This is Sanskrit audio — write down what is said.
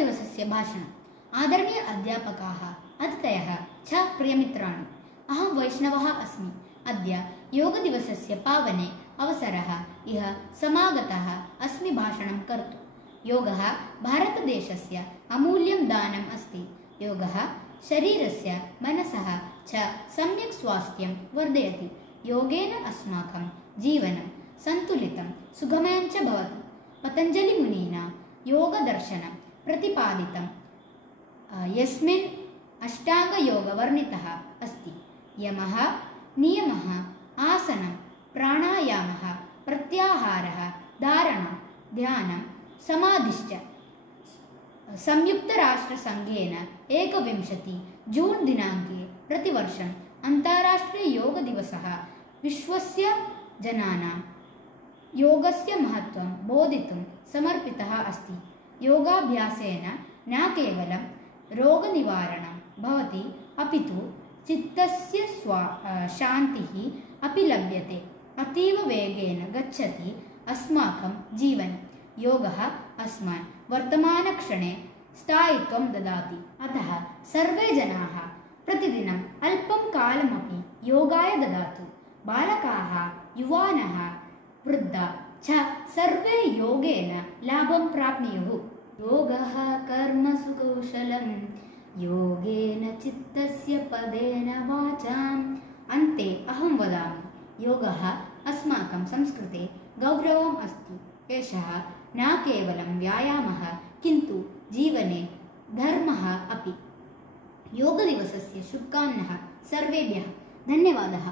योगदिवसस्य भाषणम्। आदरणीय अध्यापकाः, अतिथयः च प्रियमित्राणि, अहं वैष्णवः अस्मि। अद्य योगदिवसस्य पावने अवसरः इह समागतः अस्मि भाषणं कर्तुं। योगः भारतदेशस्य अमूल्यं दानम् अस्ति। योगः शरीरस्य मनसः च सम्यक् स्वास्थ्यं वर्धयति। योगेन अस्माकं जीवनं सन्तुलितं सुगमं च भवति। पतञ्जलिमुनिना योगदर्शनं प्रतिपादितं, यस्मिन् अष्टाङ्गयोगः वर्णितः अस्ति। यमः, नियमः, आसनं, प्राणायामः, प्रत्याहारः, धारणं, ध्यानं, समाधिश्च। संयुक्तराष्ट्रसङ्घेन 21 जून् दिनाङ्के प्रतिवर्षम् अन्ताराष्ट्रीययोगदिवसः विश्वस्य जनानां योगस्य महत्त्वं बोधितुं समर्पितः अस्ति। योगाभ्यासेन न केवलं रोगनिवारणं भवति, अपि तु चित्तस्य शान्तिः अपि लभ्यते। अतीव वेगेन गच्छति अस्माकं जीवनं। योगः अस्मान् वर्तमानक्षणे स्थायित्वं ददाति। अतः सर्वे जनाः प्रतिदिनम् अल्पं कालमपि योगाय ददातु। बालकाः, युवानः, वृद्धाः च सर्वे योगेन लाभं प्राप्नुयुः। योगः कर्मसु कौशलं, योगेन चित्तस्य पदेन वाचाम्। अन्ते अहं वदामि, योगः अस्माकं संस्कृते गौरवम् अस्ति। एषः न केवलं व्यायामः, किन्तु जीवने धर्मः अपि। योगदिवसस्य शुभकामनाः सर्वेभ्यः। धन्यवादः।